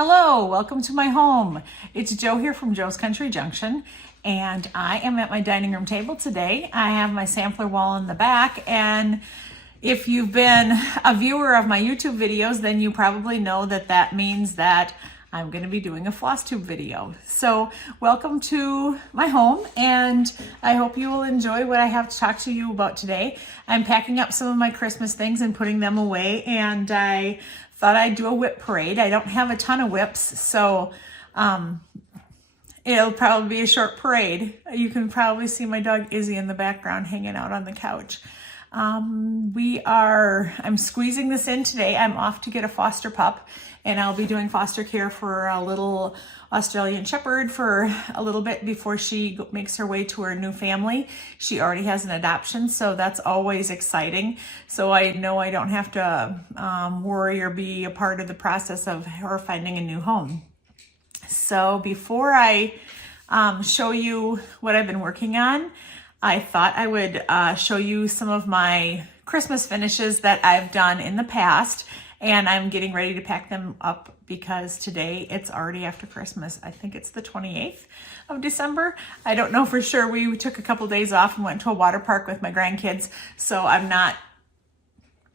Hello, welcome to my home. It's Joe here from Joe's Country Junction, and I am at my dining room table today. I have my sampler wall in the back, and if you've been a viewer of my YouTube videos, then you probably know that that means that I'm going to be doing a Flosstube video. So welcome to my home, and I hope you will enjoy what I have to talk to you about today. I'm packing up some of my Christmas things and putting them away, and I thought I'd do a whip parade. I don't have a ton of whips, so it'll probably be a short parade. You can probably see my dog Izzy in the background hanging out on the couch. I'm squeezing this in today. I'm off to get a foster pup, and I'll be doing foster care for a little Australian Shepherd for a little bit before she makes her way to her new family. She already has an adoption, so that's always exciting. So I know I don't have to worry or be a part of the process of her finding a new home. So before I show you what I've been working on, I thought I would show you some of my Christmas finishes that I've done in the past, and I'm getting ready to pack them up because today it's already after Christmas. I think it's the 28th of December. I don't know for sure. We took a couple days off and went to a water park with my grandkids, so I'm not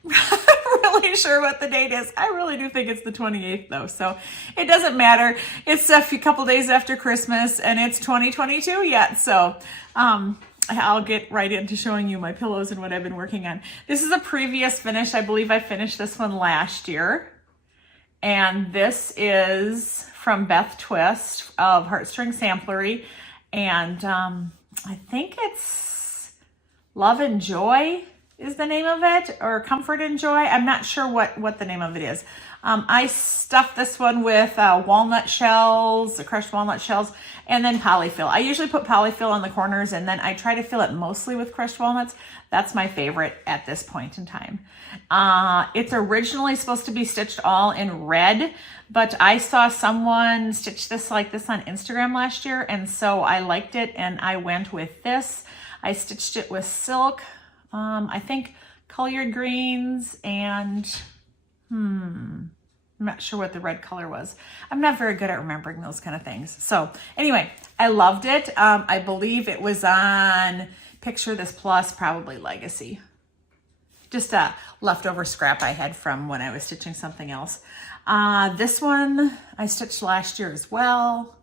really sure what the date is. I really do think it's the 28th though, so it doesn't matter. It's a couple days after Christmas and it's 2022 yet, so I'll get right into showing you my pillows and what I've been working on. This is a previous finish. I believe I finished this one last year. And this is from Beth Twist of Heartstring Samplery. And I think it's Love and Joy is the name of it, or Comfort and Joy. I'm not sure what the name of it is. I stuffed this one with walnut shells, crushed walnut shells, and then polyfill. I usually put polyfill on the corners, and then I try to fill it mostly with crushed walnuts. That's my favorite at this point in time. It's originally supposed to be stitched all in red, but I saw someone stitch this like this on Instagram last year, and so I liked it, and I went with this. I stitched it with silk, I think colored greens, and I'm not sure what the red color was. I'm not very good at remembering those kind of things. So anyway, I loved it. I believe it was on Picture This Plus, probably Legacy. Just a leftover scrap I had from when I was stitching something else. This one I stitched last year as well.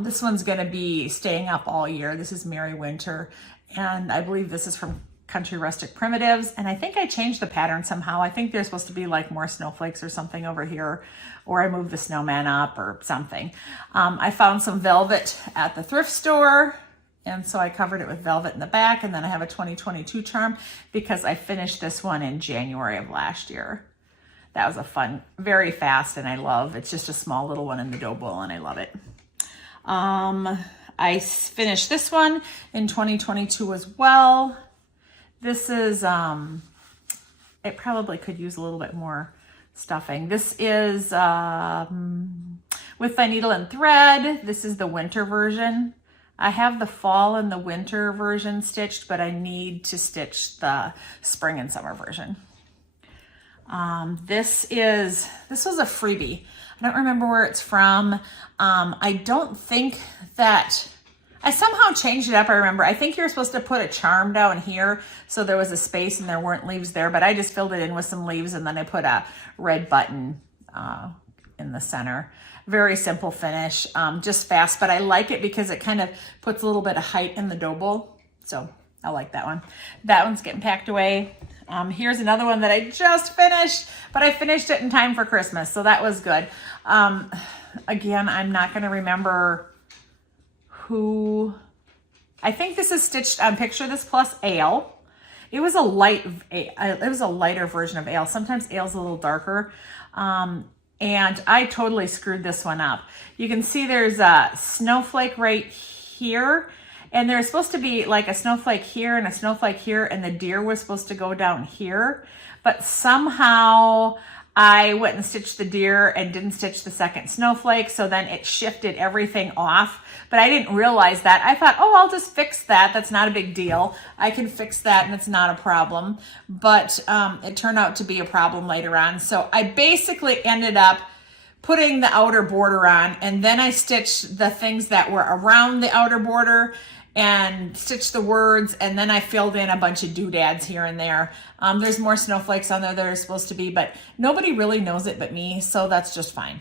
This one's gonna be staying up all year. This is Merry Winter, and I believe this is from Country Rustic Primitives, and I think I changed the pattern somehow. I think there's supposed to be like more snowflakes or something over here, or I moved the snowman up or something. I found some velvet at the thrift store, and so I covered it with velvet in the back, and then I have a 2022 charm because I finished this one in January of last year. That was a fun, very fast, and I love, it's just a small little one in the dough bowl, and I love it. I finished this one in 2022 as well. This is, it probably could use a little bit more stuffing. This is with Thy Needle and Thread. This is the winter version. I have the fall and the winter version stitched, but I need to stitch the spring and summer version. This was a freebie. I don't remember where it's from. I don't think that, I somehow changed it up, I remember. I think you're supposed to put a charm down here so there was a space and there weren't leaves there, but I just filled it in with some leaves, and then I put a red button in the center. Very simple finish, just fast, but I like it because it kind of puts a little bit of height in the dough bowl, so I like that one. That one's getting packed away. Here's another one that I just finished, but I finished it in time for Christmas, so that was good. Again, I'm not going to remember who. I think this is stitched on Picture This Plus Ale. It was a lighter version of Ale. Sometimes Ale's a little darker. And I totally screwed this one up. You can see there's a snowflake right here, and there's supposed to be like a snowflake here and a snowflake here, and the deer was supposed to go down here, but somehow I went and stitched the deer and didn't stitch the second snowflake, so then it shifted everything off. But I didn't realize that. I thought, oh, I'll just fix that. That's not a big deal. I can fix that and it's not a problem. But it turned out to be a problem later on. So I basically ended up putting the outer border on, and then I stitched the things that were around the outer border and stitched the words, and then I filled in a bunch of doodads here and there. There's more snowflakes on there that are supposed to be, but nobody really knows it but me, so that's just fine.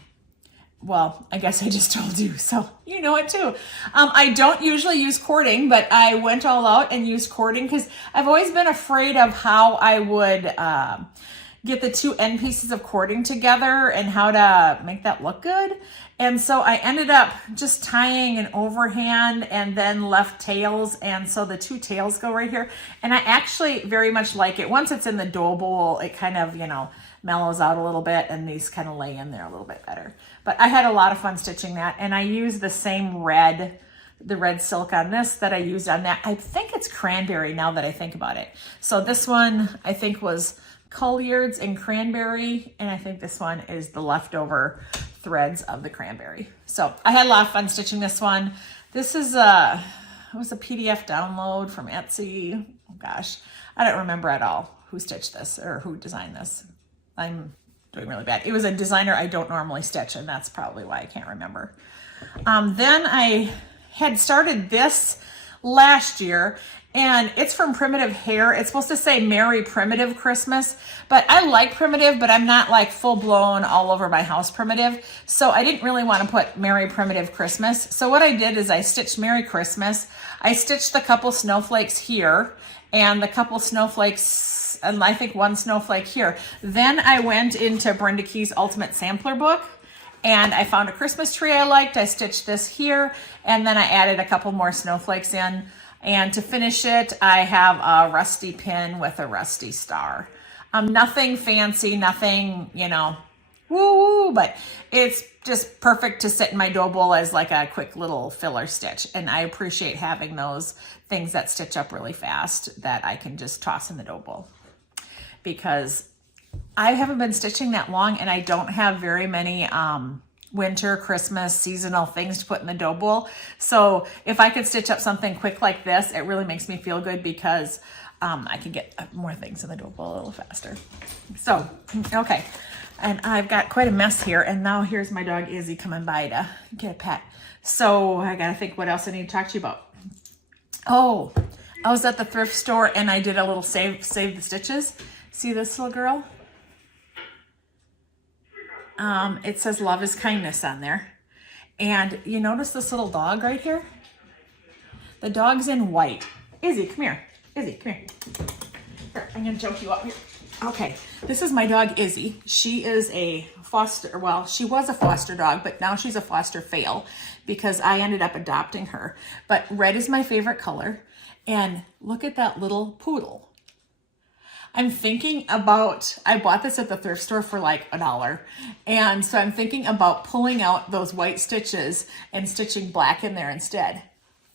Well, I guess I just told you, so you know it too. I don't usually use cording, but I went all out and used cording because I've always been afraid of how I would get the two end pieces of cording together and how to make that look good. And so I ended up just tying an overhand and then left tails. And so the two tails go right here. And I actually very much like it. Once it's in the dough bowl, it kind of, you know, mellows out a little bit and these kind of lay in there a little bit better. But I had a lot of fun stitching that. And I used the same red, the red silk on this that I used on that. I think it's cranberry now that I think about it. So this one I think was Colliard's and cranberry, and I think this one is the leftover threads of the cranberry. So I had a lot of fun stitching this one. This is it was a PDF download from Etsy. Oh gosh, I don't remember at all who stitched this or who designed this. I'm doing really bad. It was a designer I don't normally stitch, and that's probably why I can't remember. Then I had started this last year, and it's from Primitive Hair. It's supposed to say Merry Primitive Christmas, but I like Primitive, but I'm not like full blown all over my house Primitive. So I didn't really want to put Merry Primitive Christmas. So what I did is I stitched Merry Christmas. I stitched the couple snowflakes here and the couple snowflakes, and I think one snowflake here. Then I went into Brenda Key's Ultimate Sampler book, and I found a Christmas tree I liked. I stitched this here, and then I added a couple more snowflakes in. And to finish it, I have a rusty pin with a rusty star. Nothing fancy, nothing, you know, woo, but it's just perfect to sit in my dough bowl as like a quick little filler stitch. And I appreciate having those things that stitch up really fast that I can just toss in the dough bowl. Because I haven't been stitching that long, and I don't have very many winter, Christmas, seasonal things to put in the dough bowl. So if I could stitch up something quick like this, it really makes me feel good because I can get more things in the dough bowl a little faster. So, okay. And I've got quite a mess here. And now here's my dog Izzy coming by to get a pet. So I got to think what else I need to talk to you about. Oh, I was at the thrift store and I did a little save the stitches. See this little girl? It says love is kindness on there. And you notice this little dog right here? The dog's in white. Izzy, come here. Izzy, come here. Here, I'm going to jump you up here. Okay, this is my dog Izzy. She is a foster, well, she was a foster dog, but now she's a foster fail because I ended up adopting her. But red is my favorite color. And look at that little poodle. I'm thinking about, I bought this at the thrift store for like $1. And so I'm thinking about pulling out those white stitches and stitching black in there instead.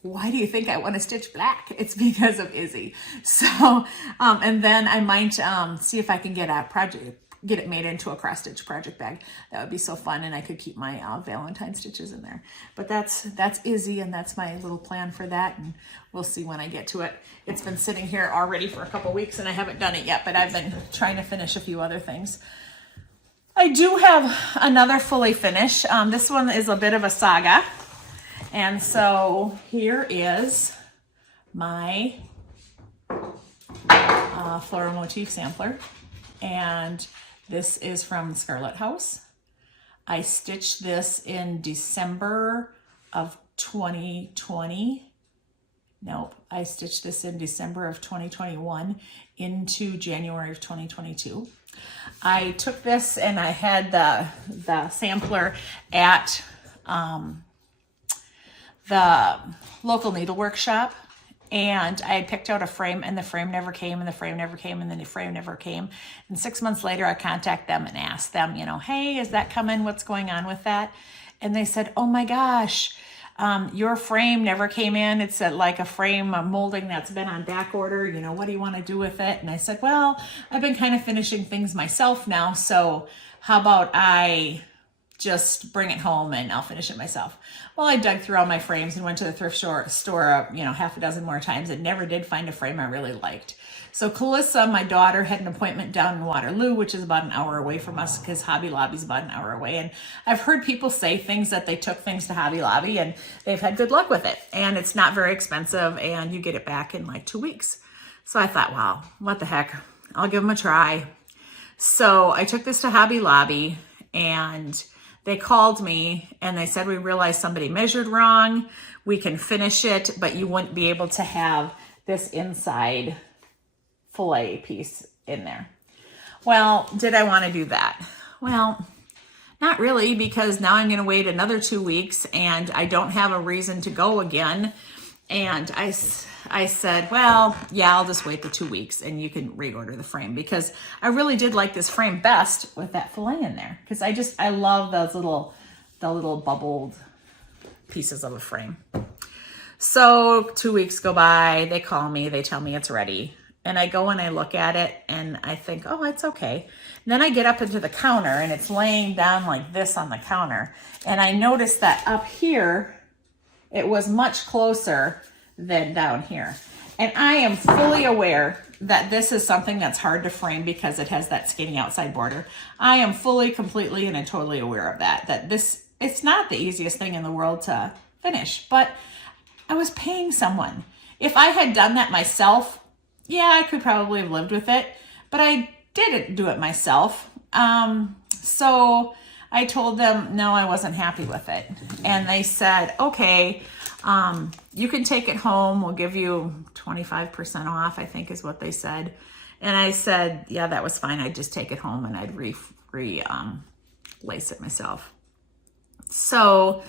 Why do you think I want to stitch black? It's because of Izzy. So, and then I might see if I can get it made into a cross stitch project bag. That would be so fun, and I could keep my Valentine stitches in there. But that's Izzy, and that's my little plan for that, and we'll see when I get to it. It's been sitting here already for a couple weeks, and I haven't done it yet, but I've been trying to finish a few other things. I do have another fully finished. This one is a bit of a saga, and so here is my floral motif sampler, and this is from Scarlet House. I stitched this in December of 2020. Nope, I stitched this in December of 2021 into January of 2022. I took this and I had the sampler at the local needlework shop. And I had picked out a frame, and the frame never came, and the frame never came, and then the frame never came. And 6 months later, I contacted them and asked them, you know, hey, is that coming? What's going on with that? And they said, oh my gosh, your frame never came in. It's like a frame molding that's been on back order. You know, what do you want to do with it? And I said, well, I've been kind of finishing things myself now. So how about I just bring it home and I'll finish it myself. Well, I dug through all my frames and went to the thrift store, half a dozen more times and never did find a frame I really liked. So Calissa, my daughter, had an appointment down in Waterloo, which is about an hour away from us because Hobby Lobby's about an hour away. And I've heard people say things that they took things to Hobby Lobby and they've had good luck with it. And it's not very expensive and you get it back in like 2 weeks. So I thought, wow, what the heck? I'll give them a try. So I took this to Hobby Lobby and they called me and they said, we realized somebody measured wrong. We can finish it, but you wouldn't be able to have this inside fillet piece in there. Well, did I want to do that? Well, not really, because now I'm going to wait another 2 weeks and I don't have a reason to go again. And I said, well, yeah, I'll just wait the 2 weeks and you can reorder the frame, because I really did like this frame best with that fillet in there, because I love the little bubbled pieces of a frame. So 2 weeks go by, they call me, they tell me it's ready. And I go and I look at it and I think, oh, it's okay. And then I get up into the counter and it's laying down like this on the counter. And I noticed that up here, it was much closer than down here. And I am fully aware that this is something that's hard to frame because it has that skinny outside border. I am fully, completely, and totally aware of that it's not the easiest thing in the world to finish, but I was paying someone. If I had done that myself, yeah, I could probably have lived with it, but I didn't do it myself. So I told them, no, I wasn't happy with it. And they said, okay, you can take it home. We'll give you 25% off, I think is what they said. And I said, yeah, that was fine. I'd just take it home and I'd lace it myself. So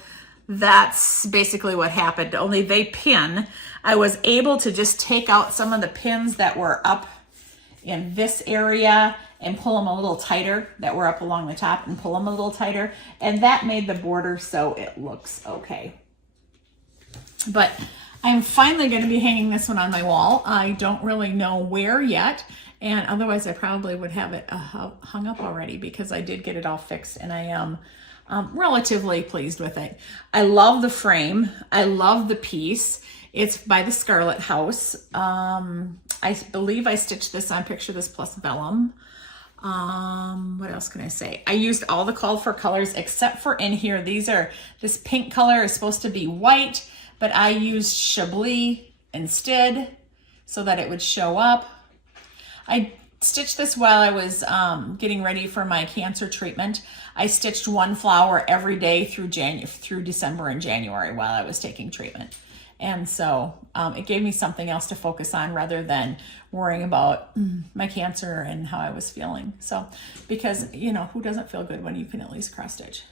that's basically what happened, only they pin. I was able to just take out some of the pins that were up in this area and pull them a little tighter, that were up along the top, and pull them a little tighter. And that made the border so it looks okay. But I'm finally going to be hanging this one on my wall. I don't really know where yet. And otherwise I probably would have it hung up already, because I did get it all fixed and I am relatively pleased with it. I love the frame. I love the piece. It's by the Scarlett House. I believe I stitched this on Picture This Plus Vellum. What else can I say? I used all the called for colors except for in here. This pink color is supposed to be white, but I used Chablis instead so that it would show up. I stitched this while I was getting ready for my cancer treatment. I stitched one flower every day through December and January while I was taking treatment. And so it gave me something else to focus on rather than worrying about my cancer and how I was feeling. So, because, who doesn't feel good when you can at least cross stitch?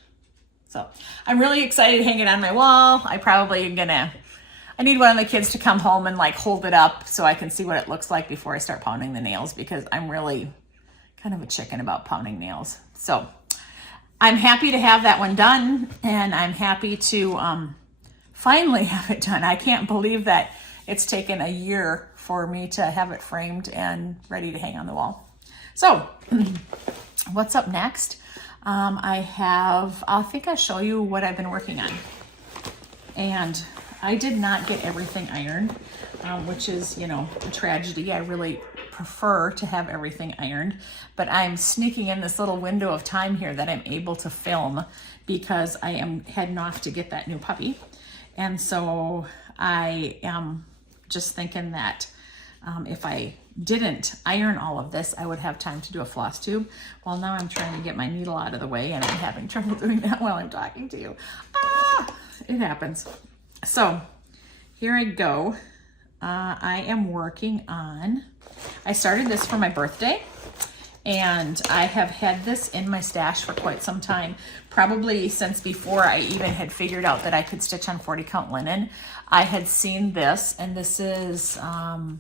So I'm really excited to hang it on my wall. I need one of the kids to come home and hold it up so I can see what it looks like before I start pounding the nails, because I'm really kind of a chicken about pounding nails. So I'm happy to have that one done, and I'm happy to finally have it done. I can't believe that it's taken a year for me to have it framed and ready to hang on the wall. So what's up next? I think I'll show you what I've been working on. And I did not get everything ironed, which is, a tragedy. I really prefer to have everything ironed, but I'm sneaking in this little window of time here that I'm able to film because I am heading off to get that new puppy. And so I am just thinking that if I didn't iron all of this, I would have time to do a floss tube. Well, now I'm trying to get my needle out of the way and I'm having trouble doing that while I'm talking to you. It happens. So here I go. I am working on, I started this for my birthday, and I have had this in my stash for quite some time, probably since before I even had figured out that I could stitch on 40 count linen. I had seen this, and this is, I'll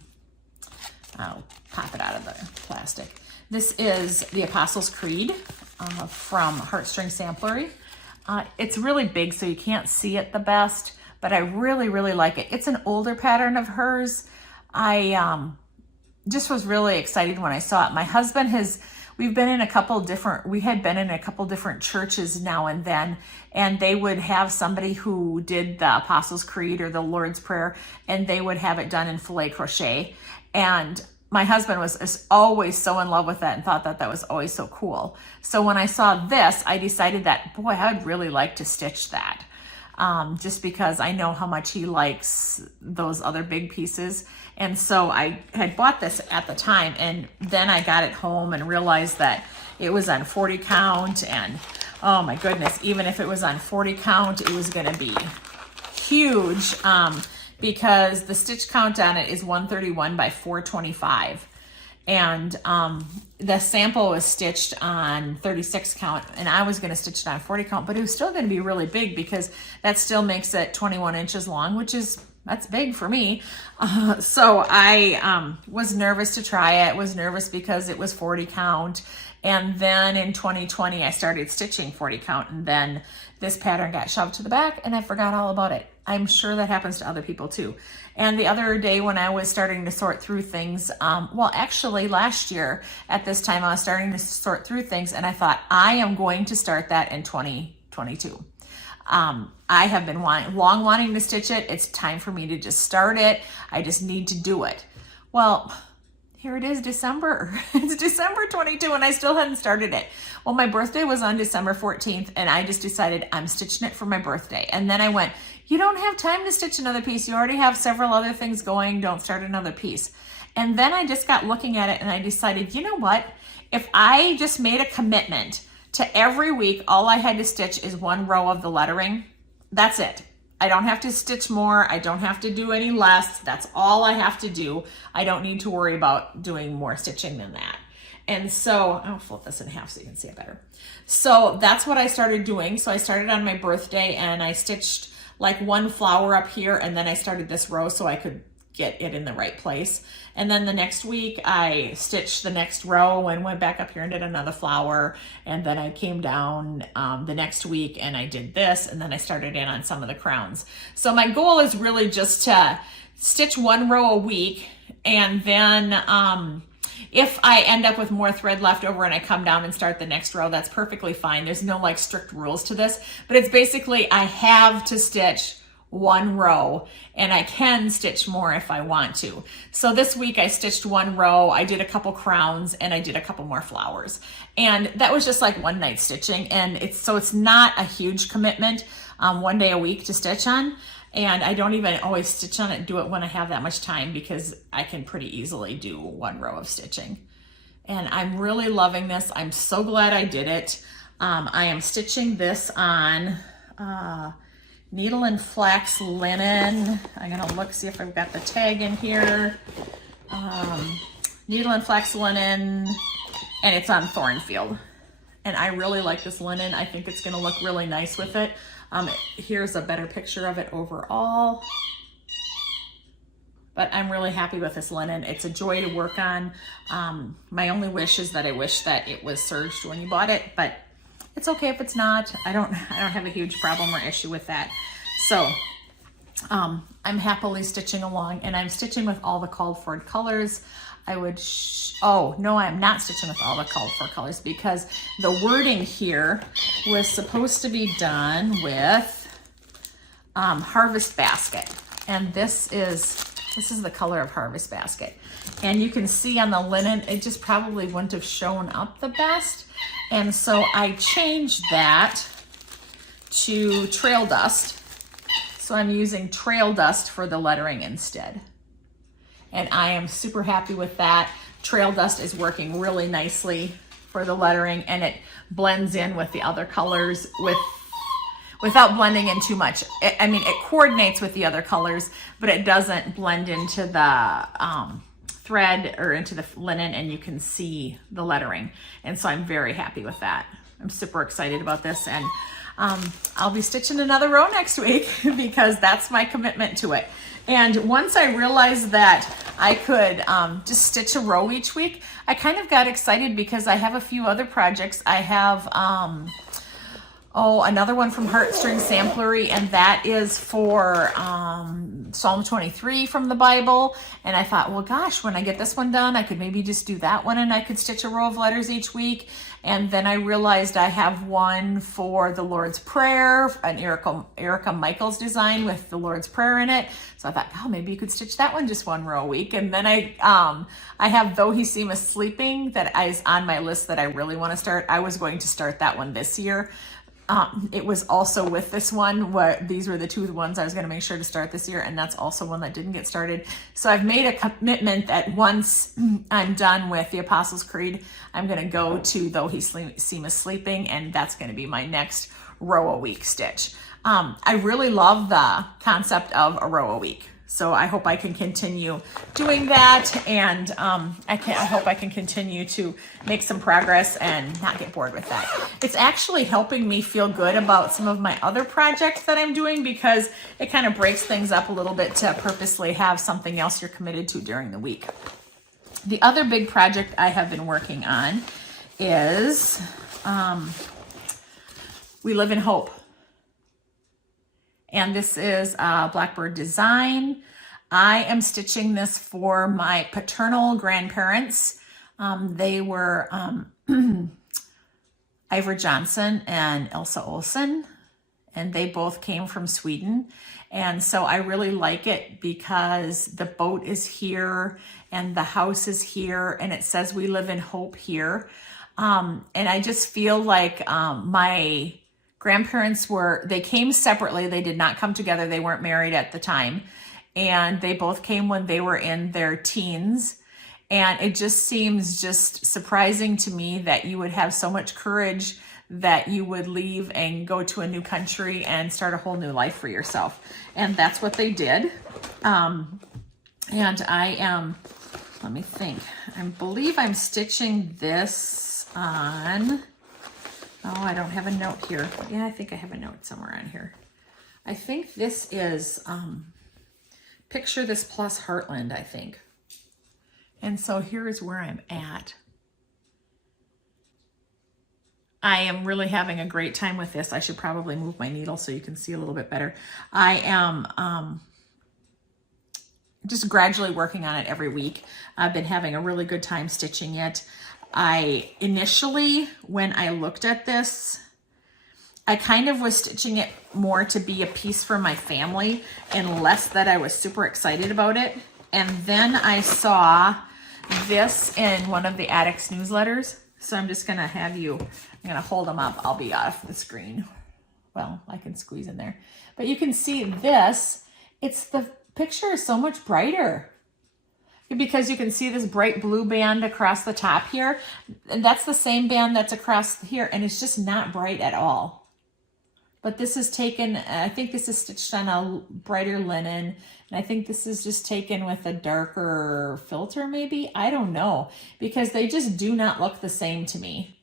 pop it out of the plastic. This is the Apostles' Creed from Heartstring Samplery. It's really big, so you can't see it the best, but I really, really like it. It's an older pattern of hers. I just was really excited when I saw it. My husband we've been in a couple different, we had been in a couple different churches now and then, and they would have somebody who did the Apostles' Creed or the Lord's Prayer, and they would have it done in filet crochet. And my husband was always so in love with that and thought that that was always so cool. So when I saw this, I decided that, boy, I would really like to stitch that. Just because I know how much he likes those other big pieces. And so I had bought this at the time, and then I got it home and realized that it was on 40 count, and oh my goodness, even if it was on 40 count, it was gonna be huge, because the stitch count on it is 131 by 425. And the sample was stitched on 36 count, and I was going to stitch it on 40 count, but it was still going to be really big because that still makes it 21 inches long, which is, that's big for me. So I was nervous to try it, was nervous because it was 40 count. And then in 2020, I started stitching 40 count, and then this pattern got shoved to the back and I forgot all about it. I'm sure that happens to other people too. And the other day when I was starting to sort through things, well, actually last year at this time, I was starting to sort through things, and I thought, I am going to start that in 2022. I have been long wanting to stitch it. It's time for me to just start it. I just need to do it. Well, here it is, December. It's December 22 and I still hadn't started it. Well, my birthday was on December 14th, and I just decided I'm stitching it for my birthday. And then I went, you don't have time to stitch another piece. You already have several other things going. Don't start another piece. And then I just got looking at it and I decided, you know what? If I just made a commitment to every week, all I had to stitch is one row of the lettering, that's it. I don't have to stitch more. I don't have to do any less. That's all I have to do. I don't need to worry about doing more stitching than that. And so I'll flip this in half so you can see it better. So that's what I started doing. So I started on my birthday and I stitched like one flower up here, and then I started this row so I could get it in the right place. And then the next week I stitched the next row and went back up here and did another flower. And then I came down the next week and I did this, and then I started in on some of the crowns. So my goal is really just to stitch one row a week, and then if I end up with more thread left over and I come down and start the next row, that's perfectly fine. There's no like strict rules to this, but it's basically I have to stitch one row, and I can stitch more if I want to. So this week I stitched one row, I did a couple crowns, and I did a couple more flowers. And that was just like one night stitching, and it's not a huge commitment, one day a week to stitch on. And I don't even always stitch on it, do it when I have that much time, because I can pretty easily do one row of stitching. And I'm really loving this. I'm so glad I did it. I am stitching this on needle and flax linen. I'm gonna look, see if I've got the tag in here. Needle and flax linen, and it's on Thornfield. And I really like this linen. I think it's gonna look really nice with it. Here's a better picture of it overall. But I'm really happy with this linen. It's a joy to work on. My only wish is that I wish that it was serged when you bought it, but it's okay if it's not. I don't have a huge problem or issue with that. So I'm happily stitching along, and I'm stitching with all the called for colors. Oh no, I'm not stitching with all the called for colors, because the wording here was supposed to be done with Harvest Basket, and this is the color of Harvest Basket. And you can see on the linen, it just probably wouldn't have shown up the best. And so I changed that to Trail Dust. So I'm using Trail Dust for the lettering instead. And I am super happy with that. Trail Dust is working really nicely for the lettering, and it blends in with the other colors without blending in too much. I mean, it coordinates with the other colors, but it doesn't blend into the thread or into the linen, and you can see the lettering. And so I'm very happy with that. I'm super excited about this, and I'll be stitching another row next week because that's my commitment to it. And once I realized that I could just stitch a row each week, I kind of got excited because I have a few other projects. I have Oh, another one from Heartstring Samplery, and that is for Psalm 23 from the Bible. And I thought, well, gosh, when I get this one done, I could maybe just do that one and I could stitch a row of letters each week. And then I realized I have one for the Lord's Prayer, an Erica Michaels design with the Lord's Prayer in it. So I thought, oh, maybe you could stitch that one just one row a week. And then I have Though He Seemeth Sleeping that is on my list that I really want to start. I was going to start that one this year. It was also with this one, these were the two ones I was going to make sure to start this year, and that's also one that didn't get started. So I've made a commitment that once I'm done with the Apostles' Creed, I'm going to go to Though He Seemeth Sleeping, and that's going to be my next row a week stitch. I really love the concept of a row a week. So I hope I can continue doing that, and I hope I can continue to make some progress and not get bored with that. It's actually helping me feel good about some of my other projects that I'm doing, because it kind of breaks things up a little bit to purposely have something else you're committed to during the week. The other big project I have been working on is We Live in Hope. And this is a Blackbird design. I am stitching this for my paternal grandparents. They were Ivor Johnson and Elsa Olsen, and they both came from Sweden. And so I really like it because the boat is here and the house is here, and it says We Live in Hope here. And I just feel like my grandparents they came separately. They did not come together. They weren't married at the time. And they both came when they were in their teens. And it just seems just surprising to me that you would have so much courage that you would leave and go to a new country and start a whole new life for yourself. And that's what they did. And I am, let me think, I believe I'm stitching this on... Oh, I don't have a note here. Yeah, I think I have a note somewhere on here. I think this is Picture This plus Heartland, I think. And so here is where I'm at. I am really having a great time with this. I should probably move my needle so you can see a little bit better. I am just gradually working on it every week. I've been having a really good time stitching it. Initially, when I looked at this, I kind of was stitching it more to be a piece for my family and less that I was super excited about it. And then I saw this in one of the Addicts newsletters. So I'm just going to have you, I'm going to hold them up. I'll be off the screen. Well, I can squeeze in there. But you can see this, the picture is so much brighter. Because you can see this bright blue band across the top here. And that's the same band that's across here. And it's just not bright at all. But this is taken, I think this is stitched on a brighter linen. And I think this is just taken with a darker filter maybe. I don't know. Because they just do not look the same to me.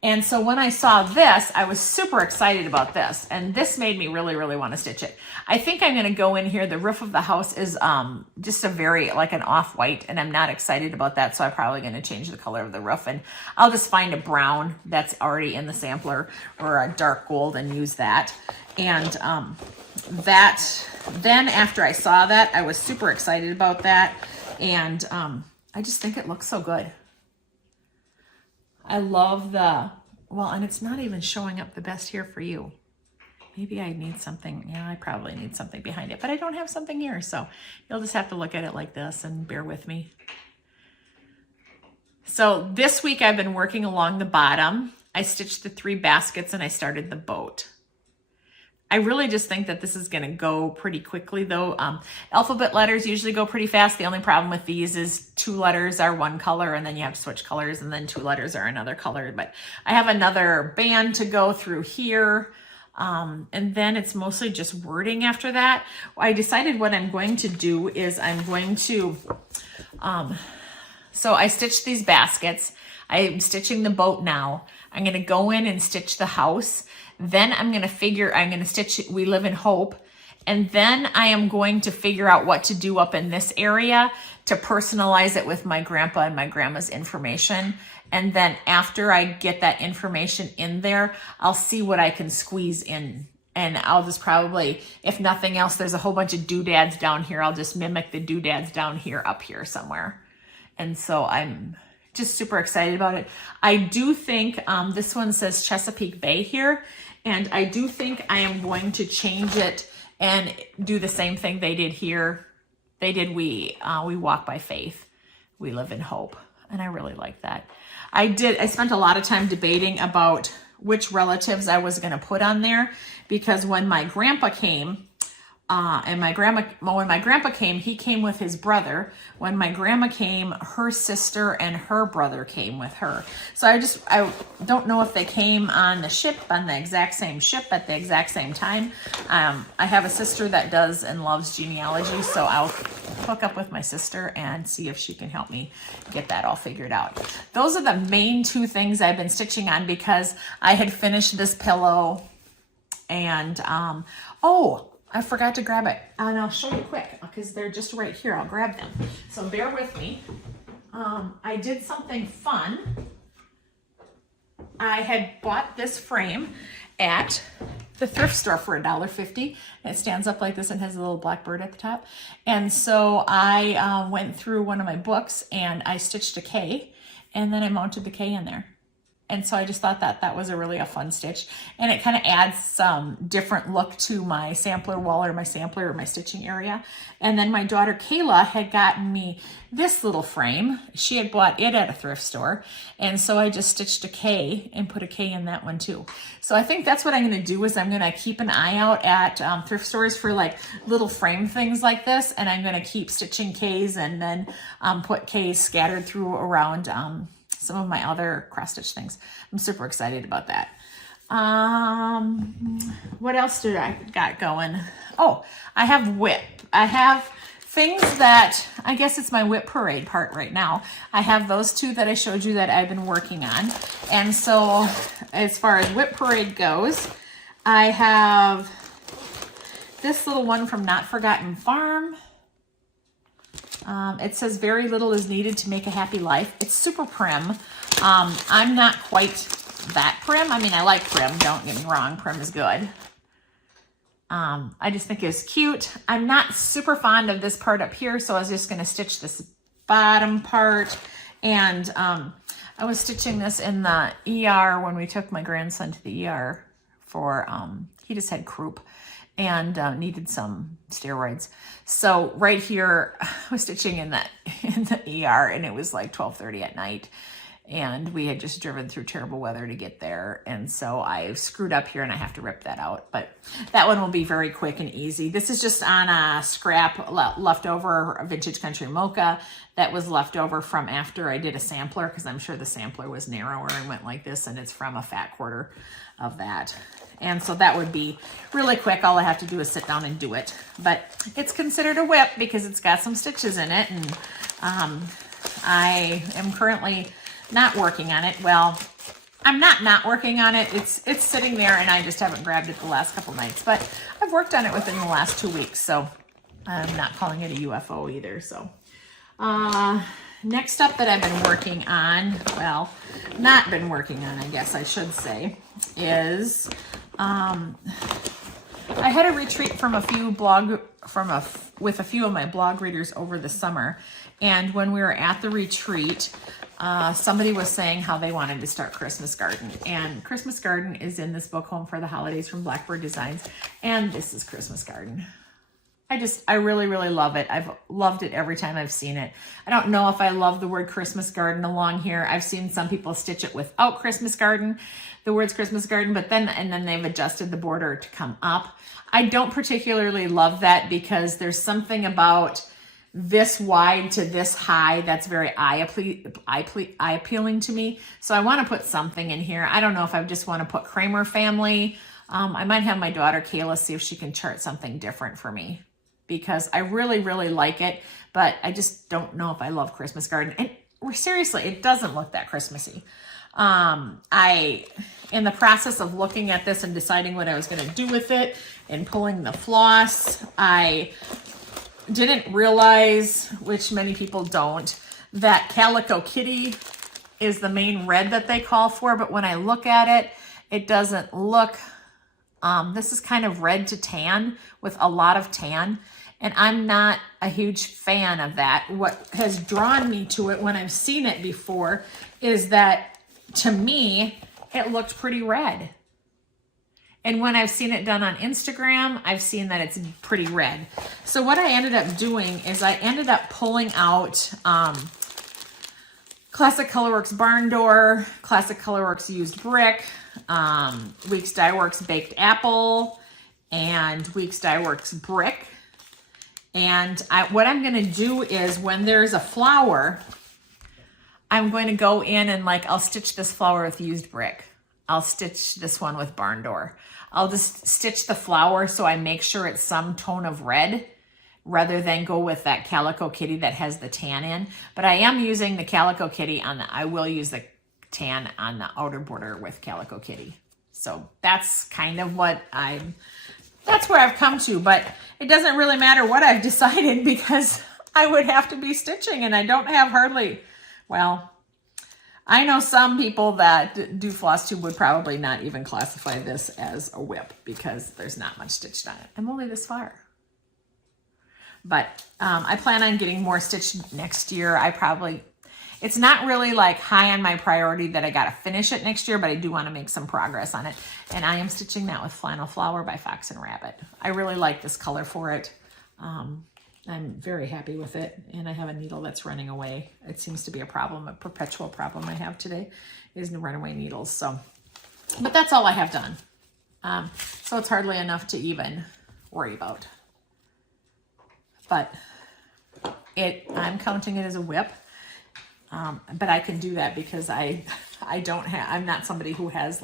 And so when I saw this, I was super excited about this. And this made me really, really want to stitch it. I think I'm going to go in here. The roof of the house is just like an off-white. And I'm not excited about that. So I'm probably going to change the color of the roof. And I'll just find a brown that's already in the sampler or a dark gold and use that. And then after I saw that, I was super excited about that. And I just think it looks so good. I love and it's not even showing up the best here for you. Maybe I need something. Yeah, I probably need something behind it, but I don't have something here. So you'll just have to look at it like this and bear with me. So this week I've been working along the bottom. I stitched the 3 baskets and I started the boat. I really just think that this is going to go pretty quickly though. Alphabet letters usually go pretty fast. The only problem with these is 2 letters are one color and then you have to switch colors and then 2 letters are another color. But I have another band to go through here. And then it's mostly just wording after that. I decided what I'm going to do is I'm going to, so I stitched these baskets. I'm stitching the boat now. I'm going to go in and stitch the house. Then I'm going to stitch We Live in Hope. And then I am going to figure out what to do up in this area to personalize it with my grandpa and my grandma's information. And then after I get that information in there, I'll see what I can squeeze in. And I'll just probably, if nothing else, there's a whole bunch of doodads down here. I'll just mimic the doodads down here, up here somewhere. And so I'm just super excited about it. I do think, this one says Chesapeake Bay here. And I do think I am going to change it and do the same thing they did here. They did, we walk by faith. We live in hope. And I really like that. I spent a lot of time debating about which relatives I was going to put on there, because when my grandpa came, when my grandpa came, he came with his brother. When my grandma came, her sister and her brother came with her. So I don't know if they came on the ship, on the exact same ship at the exact same time. I have a sister that does and loves genealogy, so I'll hook up with my sister and see if she can help me get that all figured out. Those are the main two things I've been stitching on, because I had finished this pillow and, oh, I forgot to grab it, and I'll show you quick because they're just right here. I'll grab them. So bear with me. I did something fun. I had bought this frame at the thrift store for $1.50. It stands up like this and has a little black bird at the top. And so I went through one of my books and I stitched a K, and then I mounted the K in there. And so I just thought that was a fun stitch, and it kind of adds some different look to my sampler wall, or my sampler, or my stitching area. And then my daughter Kayla had gotten me this little frame. She had bought it at a thrift store, and so I just stitched a K and put a K in that one too. So I think that's what I'm going to do, is I'm going to keep an eye out at thrift stores for like little frame things like this, and I'm going to keep stitching Ks and then put Ks scattered through around some of my other cross stitch things. I'm super excited about that. What else did I got going? Oh, I have whip. I have things that, I guess it's my whip parade part right now. I have those two that I showed you that I've been working on. And so as far as whip parade goes, I have this little one from Not Forgotten Farm. It says very little is needed to make a happy life. It's super prim. I'm not quite that prim. I mean, I like prim, don't get me wrong. Prim is good. I just think it's cute. I'm not super fond of this part up here, so I was just going to stitch this bottom part. And I was stitching this in the ER when we took my grandson to the ER for, he just had croup and needed some steroids. So right here, I was stitching in the ER, and it was like 12:30 at night, and we had just driven through terrible weather to get there, and so I screwed up here and I have to rip that out. But that one will be very quick and easy. This is just on a scrap leftover, a Vintage Country Mocha that was left over from after I did a sampler, because I'm sure the sampler was narrower and went like this, and it's from a fat quarter of that. And so that would be really quick. All I have to do is sit down and do it. But it's considered a whip because it's got some stitches in it. And I am currently not working on it. Well, I'm not working on it. It's sitting there, and I just haven't grabbed it the last couple nights. But I've worked on it within the last 2 weeks. So I'm not calling it a UFO either. So next up that I've been working on, well, not been working on, I guess I should say, is I had a retreat from with a few of my blog readers over the summer, and when we were at the retreat, somebody was saying how they wanted to start Christmas Garden, and Christmas Garden is in this book, Home for the Holidays from Blackbird Designs, and this is Christmas Garden. I really, really love it. I've loved it every time I've seen it. I don't know if I love the word Christmas Garden along here. I've seen some people stitch it without Christmas Garden, the words Christmas Garden, but then they've adjusted the border to come up. I don't particularly love that, because there's something about this wide to this high that's very eye appealing to me. So I want to put something in here. I don't know if I just want to put Kramer family. I might have my daughter Kayla see if she can chart something different for me, because I really, really like it, but I just don't know if I love Christmas Garden. And seriously, it doesn't look that Christmassy. In the process of looking at this and deciding what I was going to do with it and pulling the floss, I didn't realize, which many people don't, that Calico Kitty is the main red that they call for, but when I look at it, it doesn't look, this is kind of red to tan with a lot of tan, and I'm not a huge fan of that. What has drawn me to it when I've seen it before is that, to me, it looked pretty red. And when I've seen it done on Instagram, I've seen that it's pretty red. So what I ended up doing is I ended up pulling out Classic Colorworks Barn Door, Classic Colorworks Used Brick, Weeks Dye Works Baked Apple, and Weeks Dye Works Brick. And what I'm going to do is when there's a flower, I'm going to go in and I'll stitch this flower with used brick. I'll stitch this one with Barn Door. I'll just stitch the flower so I make sure it's some tone of red rather than go with that Calico Kitty that has the tan in. But I am using the Calico Kitty I will use the tan on the outer border with Calico Kitty. So that's kind of that's where I've come to, but it doesn't really matter what I've decided because I would have to be stitching and I don't have hardly, well, I know some people that do Flosstube would probably not even classify this as a whip because there's not much stitched on it. I'm only this far. But I plan on getting more stitched next year. It's not really high on my priority that I got to finish it next year, but I do want to make some progress on it. And I am stitching that with Flannel Flower by Fox and Rabbit. I really like this color for it. I'm very happy with it, and I have a needle that's running away. It seems to be a perpetual problem I have today, is the runaway needles. So, but that's all I have done. So it's hardly enough to even worry about. But I'm counting it as a whip. But I can do that because I'm not somebody who has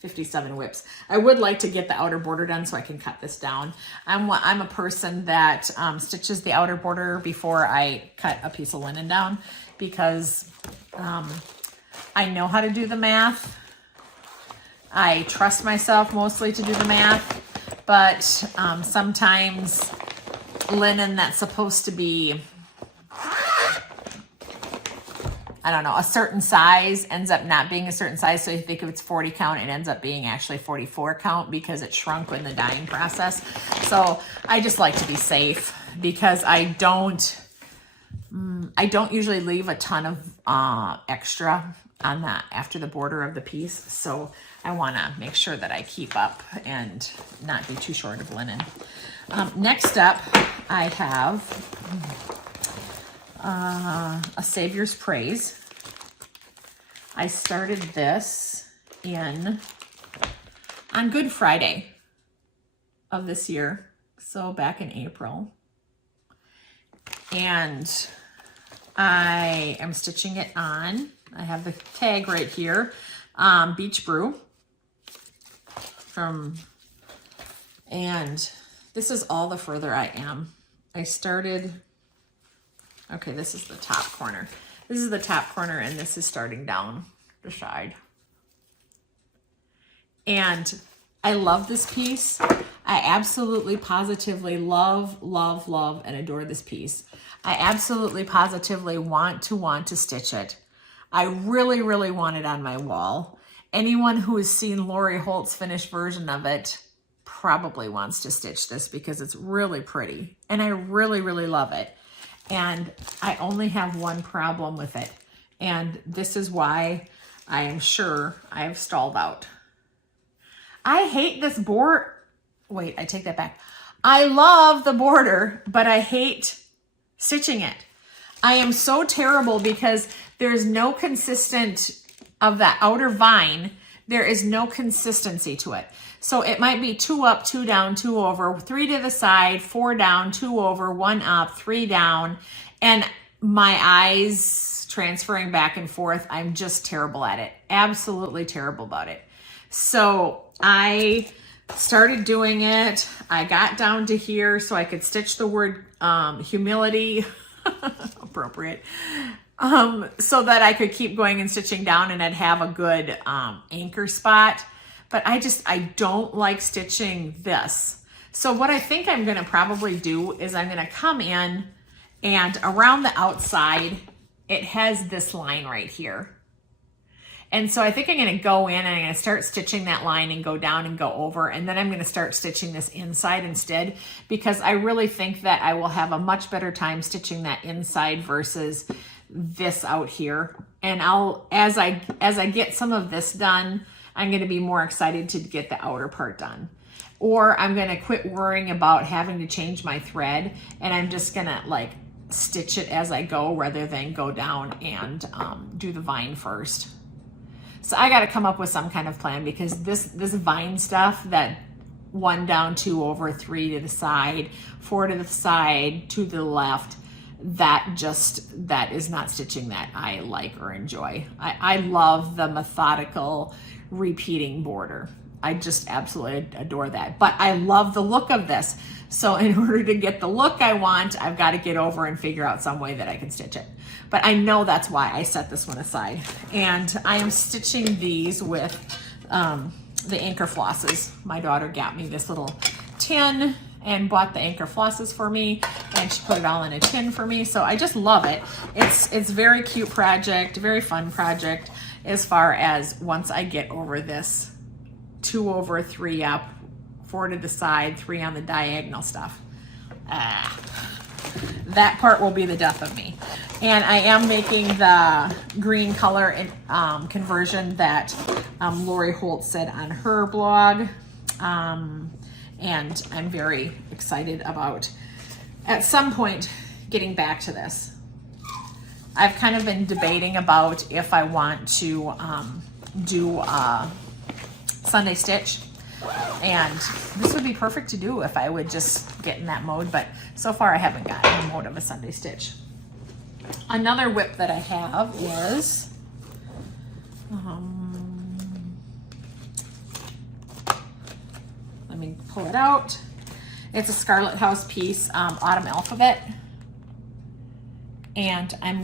57 whips. I would like to get the outer border done so I can cut this down. I'm a person that stitches the outer border before I cut a piece of linen down because I know how to do the math. I trust myself mostly to do the math, but sometimes linen that's supposed to be, I don't know, a certain size ends up not being a certain size. So you think if it's 40 count, it ends up being actually 44 count because it shrunk in the dyeing process. So I just like to be safe because I don't usually leave a ton of extra on that after the border of the piece. So I want to make sure that I keep up and not be too short of linen. Next up, I have a Savior's Praise. I started this on Good Friday of this year, so back in April, and I am stitching it on. I have the tag right here, Beach Brew and this is all the further I am. I started, okay, this is the top corner. This is the top corner, and this is starting down the side. And I love this piece. I absolutely positively love, and adore this piece. I absolutely positively want to stitch it. I really, really want it on my wall. Anyone who has seen Lori Holt's finished version of it probably wants to stitch this because it's really pretty. And I really, really love it. And I only have one problem with it. And this is why I am sure I have stalled out. I hate this border. Wait, I take that back. I love the border, but I hate stitching it. I am so terrible because there's no consistent of that outer vine. There is no consistency to it. So it might be 2 up, 2 down, 2 over, 3 to the side, 4 down, 2 over, 1 up, 3 down. And my eyes transferring back and forth. I'm just terrible at it. Absolutely terrible about it. So I started doing it. I got down to here so I could stitch the word humility, appropriate, so that I could keep going and stitching down and I'd have a good anchor spot. But I don't like stitching this. So what I think I'm gonna probably do is I'm gonna come in and around the outside, it has this line right here. And so I think I'm gonna go in and I'm gonna start stitching that line and go down and go over, and then I'm gonna start stitching this inside instead, because I really think that I will have a much better time stitching that inside versus this out here. And as I get some of this done, I'm gonna be more excited to get the outer part done. Or I'm gonna quit worrying about having to change my thread, and I'm just gonna like stitch it as I go rather than go down and do the vine first. So I got to come up with some kind of plan, because this vine stuff, that 1 down, 2 over, 3 to the side, 4 to the side, 2 to the left, that is not stitching that I like or enjoy. I love the methodical repeating border. I just absolutely adore that. But I love the look of this. So in order to get the look I want, I've got to get over and figure out some way that I can stitch it. But I know that's why I set this one aside. And I am stitching these with the anchor flosses. My daughter got me this little tin and bought the anchor flosses for me, and she put it all in a tin for me. So I just love it. It's very cute project, very fun project, as far as once I get over this 2 over, 3 up, 4 to the side, 3 on the diagonal stuff. That part will be the death of me. And I am making the green color conversion that Lori Holt said on her blog. And I'm very excited about, at some point, getting back to this. I've kind of been debating about if I want to do Sunday stitch, and this would be perfect to do if I would just get in that mode, but so far I haven't gotten in the mode of a Sunday stitch. Another whip that I have is let me pull it out. It's a Scarlet House piece, Autumn Alphabet, and I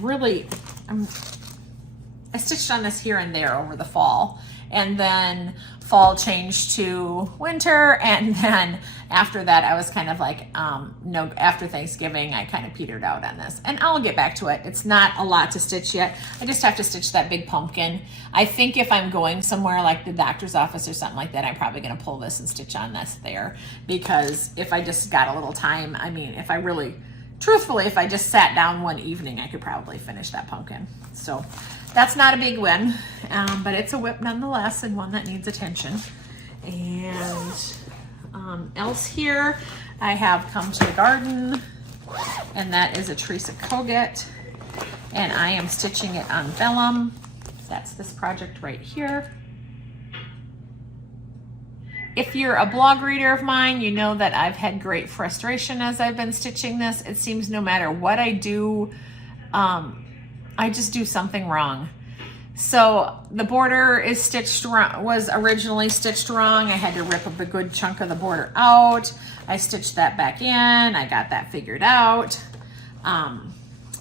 stitched on this here and there over the fall, and then fall changed to winter, and then after that I was kind of like, no, after Thanksgiving I kind of petered out on this, and I'll get back to it. It's not a lot to stitch yet. I just have to stitch that big pumpkin. I think if I'm going somewhere like the doctor's office or something like that, I'm probably going to pull this and stitch on this there, because if I just got a little time, I mean, if I really, truthfully, if I just sat down one evening, I could probably finish that pumpkin. So that's not a big win, but it's a whip nonetheless, and one that needs attention. And else here, I have Come to the Garden, and that is a Teresa Koget, and I am stitching it on vellum. That's this project right here. If you're a blog reader of mine, you know that I've had great frustration as I've been stitching this. It seems no matter what I do, I just do something wrong. So the border is stitched wrong, was originally stitched wrong. I had to rip up a good chunk of the border out. I stitched that back in. I got that figured out.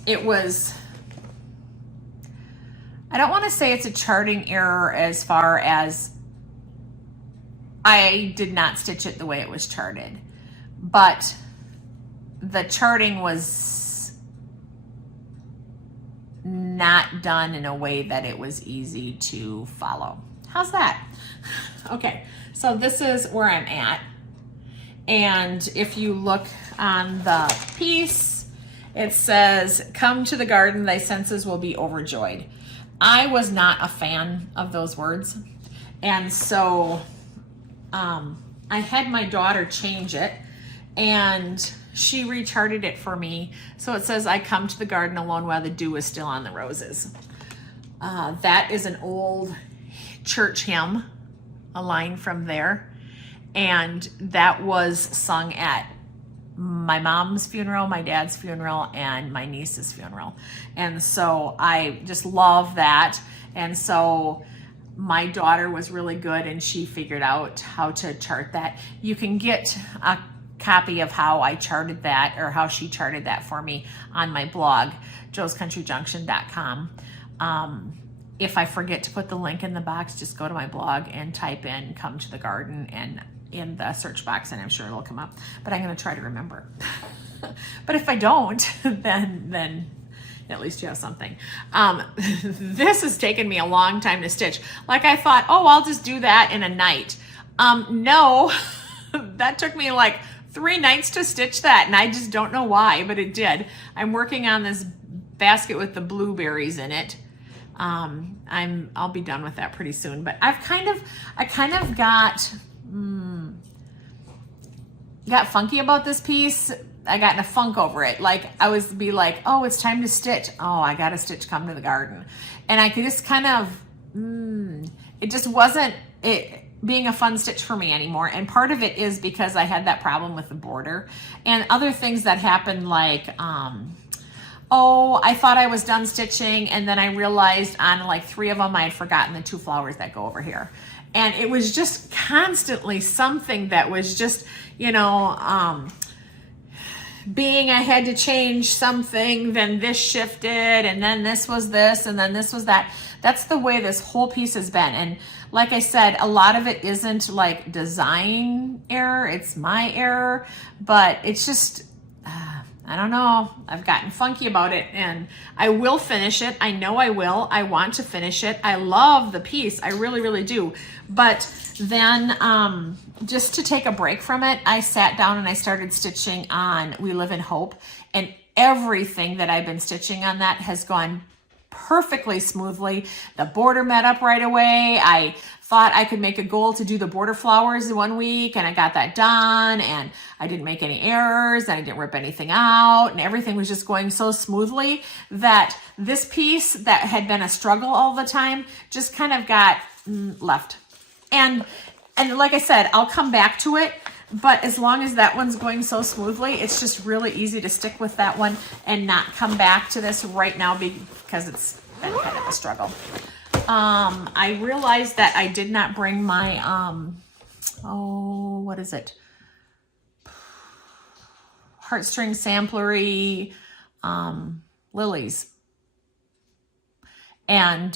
It was, I don't want to say it's a charting error as far as I did not stitch it the way it was charted, but the charting was not done in a way that it was easy to follow. How's that? Okay, so this is where I'm at. And if you look on the piece, it says, "Come to the garden, thy senses will be overjoyed." I was not a fan of those words. And so I had my daughter change it, and she recharted it for me. So it says, "I come to the garden alone while the dew is still on the roses." That is an old church hymn, a line from there. And that was sung at my mom's funeral, my dad's funeral, and my niece's funeral. And so I just love that. And so my daughter was really good, and she figured out how to chart that. You can get a copy of how I charted that, or how she charted that for me, on my blog, joescountryjunction.com. If I forget to put the link in the box, just go to my blog and type in "Come to the Garden," and in the search box, and I'm sure it'll come up, but I'm going to try to remember. But if I don't, then at least you have something. This has taken me a long time to stitch. Like I thought, oh, I'll just do that in a night. No, that took me like 3 nights to stitch that, and I just don't know why, but it did. I'm working on this basket with the blueberries in it. I'll be done with that pretty soon, but I kind of got funky about this piece. I got in a funk over it. Like I was be like, oh, it's time to stitch. Oh, I got to stitch Come to the Garden. And I could just kind of, it just wasn't being a fun stitch for me anymore. And part of it is because I had that problem with the border and other things that happened, like, oh, I thought I was done stitching, and then I realized on like 3 of them I had forgotten the 2 flowers that go over here. And it was just constantly something that was just, you know, being I had to change something, then this shifted, and then this was this, and then this was that. That's the way this whole piece has been. And like I said, a lot of it isn't like design error, it's my error, but it's just, I don't know. I've gotten funky about it, and I will finish it. I know I will. I want to finish it. I love the piece. I really, really do. But then just to take a break from it, I sat down and I started stitching on We Live in Hope, and everything that I've been stitching on that has gone perfectly smoothly. The border met up right away. I thought I could make a goal to do the border flowers in 1 week, and I got that done, and I didn't make any errors, and I didn't rip anything out, and everything was just going so smoothly that this piece that had been a struggle all the time just kind of got left. And like I said, I'll come back to it, but as long as that one's going so smoothly, it's just really easy to stick with that one and not come back to this right now because it's been kind of a struggle. I realized that I did not bring my, what is it? Heartstring samplery, lilies. And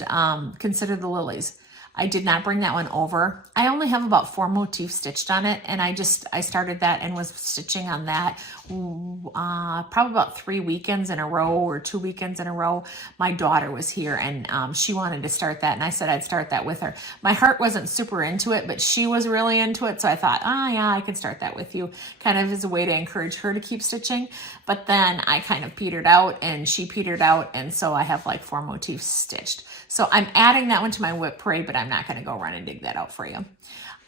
Consider the Lilies. I did not bring that one over. I only have about 4 motifs stitched on it, and I started that and was stitching on that probably about 3 weekends in a row or 2 weekends in a row. My daughter was here, and she wanted to start that, and I said I'd start that with her. My heart wasn't super into it, but she was really into it, so I thought, yeah, I could start that with you, kind of as a way to encourage her to keep stitching. But then I kind of petered out, and she petered out, and so I have like 4 motifs stitched. So I'm adding that one to my whip parade, but I'm not going to go run and dig that out for you.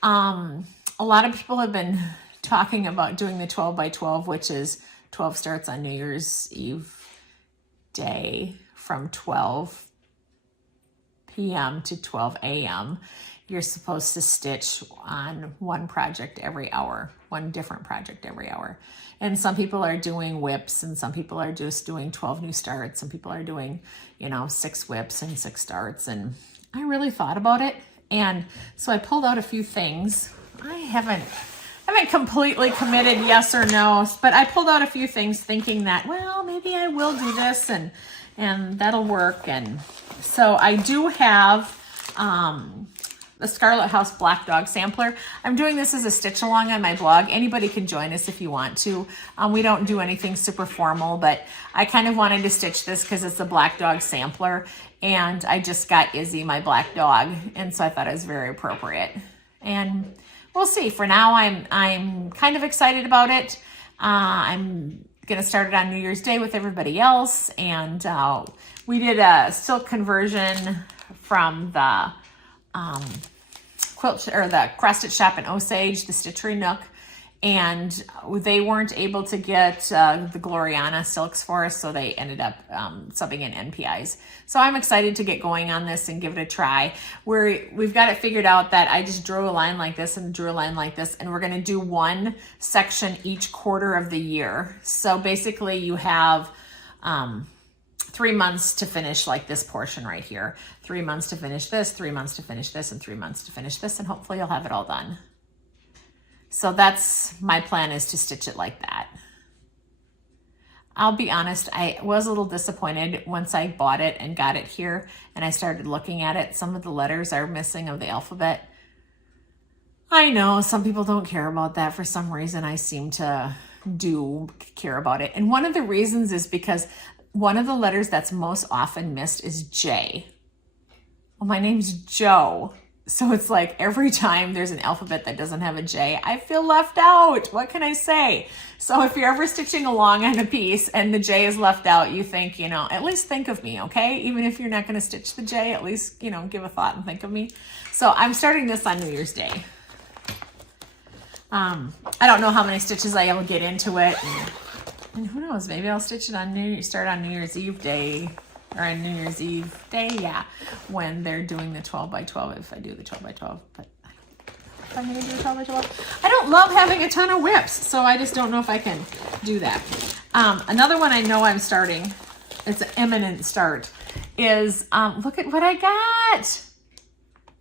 A lot of people have been talking about doing the 12 by 12, which is 12 starts on New Year's Eve day from 12 p.m. to 12 a.m. You're supposed to stitch on one project every hour, one different project every hour. And some people are doing whips, and some people are just doing 12 new starts. Some people are doing, 6 whips and 6 starts. And I really thought about it. And so I pulled out a few things. I haven't completely committed yes or no, but I pulled out a few things thinking that, well, maybe I will do this and that'll work. And so I do have the Scarlet House Black Dog Sampler. I'm doing this as a stitch along on my blog. Anybody can join us if you want to. We don't do anything super formal, but I kind of wanted to stitch this because it's a Black Dog Sampler, and I just got Izzy, my black dog, and so I thought it was very appropriate. And we'll see. For now, I'm kind of excited about it. I'm gonna start it on New Year's Day with everybody else, and we did a silk conversion from the quilt or the cross stitch shop in Osage, the Stitchery Nook, and they weren't able to get the Gloriana silks for us, so they ended up subbing in NPIs. So I'm excited to get going on this and give it a try. We've got it figured out that I just drew a line like this and drew a line like this, and we're going to do one section each quarter of the year. So basically you have 3 months to finish like this portion right here. 3 months to finish this, 3 months to finish this, and 3 months to finish this, and hopefully you'll have it all done. So that's my plan, is to stitch it like that. I'll be honest, I was a little disappointed once I bought it and got it here and I started looking at it. Some of the letters are missing of the alphabet. I know some people don't care about that. For some reason, I seem to do care about it. And one of the reasons is because one of the letters that's most often missed is J. Well, my name's Joe. So it's like every time there's an alphabet that doesn't have a J, I feel left out. What can I say? So if you're ever stitching along on a piece and the J is left out, you think, at least think of me, okay? Even if you're not going to stitch the J, at least, give a thought and think of me. So I'm starting this on New Year's Day. I don't know how many stitches I will get into it. And who knows, maybe I'll stitch it start on New Year's Eve day. Or on New Year's Eve day, yeah, when they're doing the 12 by 12, if I do the 12 by 12, but if I'm gonna do the 12 by 12. I don't love having a ton of whips, so I just don't know if I can do that. Another one I know I'm starting, it's an imminent start, is, look at what I got.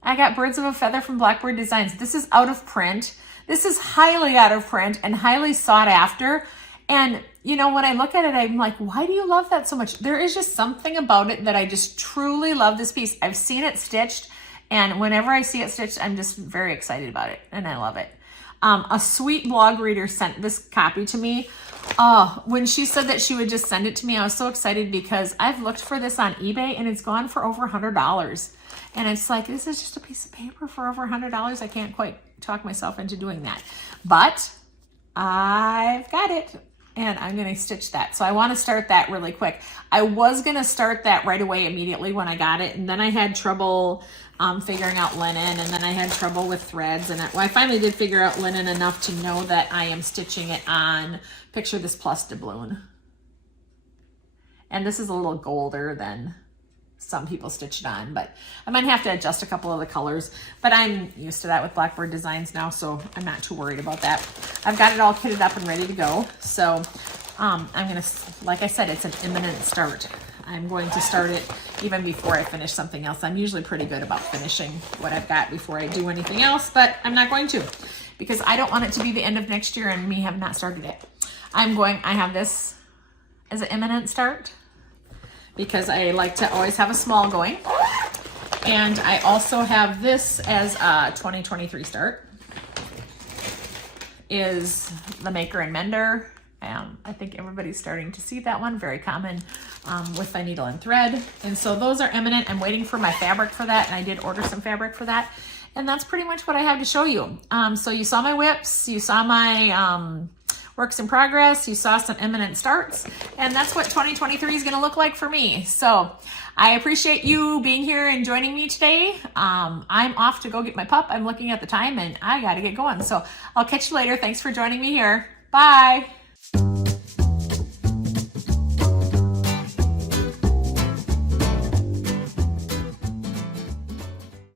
I got Birds of a Feather from Blackbird Designs. This is out of print. This is highly out of print and highly sought after. And, when I look at it, I'm like, why do you love that so much? There is just something about it that I just truly love this piece. I've seen it stitched, and whenever I see it stitched, I'm just very excited about it, and I love it. A sweet blog reader sent this copy to me. Oh, when she said that she would just send it to me, I was so excited because I've looked for this on eBay, and it's gone for over $100. And it's like, this is just a piece of paper for over $100. I can't quite talk myself into doing that. But I've got it. And I'm going to stitch that. So I want to start that really quick. I was going to start that right away immediately when I got it. And then I had trouble figuring out linen. And then I had trouble with threads. And I finally did figure out linen enough to know that I am stitching it on, picture this plus doubloon. And this is a little golder than some people stitch it on, but I might have to adjust a couple of the colors, but I'm used to that with Blackbird Designs now, so I'm not too worried about that. I've got it all kitted up and ready to go. So I'm gonna, like I said, it's an imminent start. I'm going to start it even before I finish something else. I'm usually pretty good about finishing what I've got before I do anything else, but I'm not going to, because I don't want it to be the end of next year and me have not started it. I have this as an imminent start, because I like to always have a small going. And I also have this as a 2023 start, is the Maker and Mender. I think everybody's starting to see that one, very common with my needle and thread. And so those are imminent. I'm waiting for my fabric for that, and I did order some fabric for that. And that's pretty much what I have to show you. So you saw my whips, you saw my works in progress, you saw some imminent starts, and that's what 2023 is going to look like for me. So I appreciate you being here and joining me today. I'm off to go get my pup. I'm looking at the time and I got to get going. So I'll catch you later. Thanks for joining me here. Bye.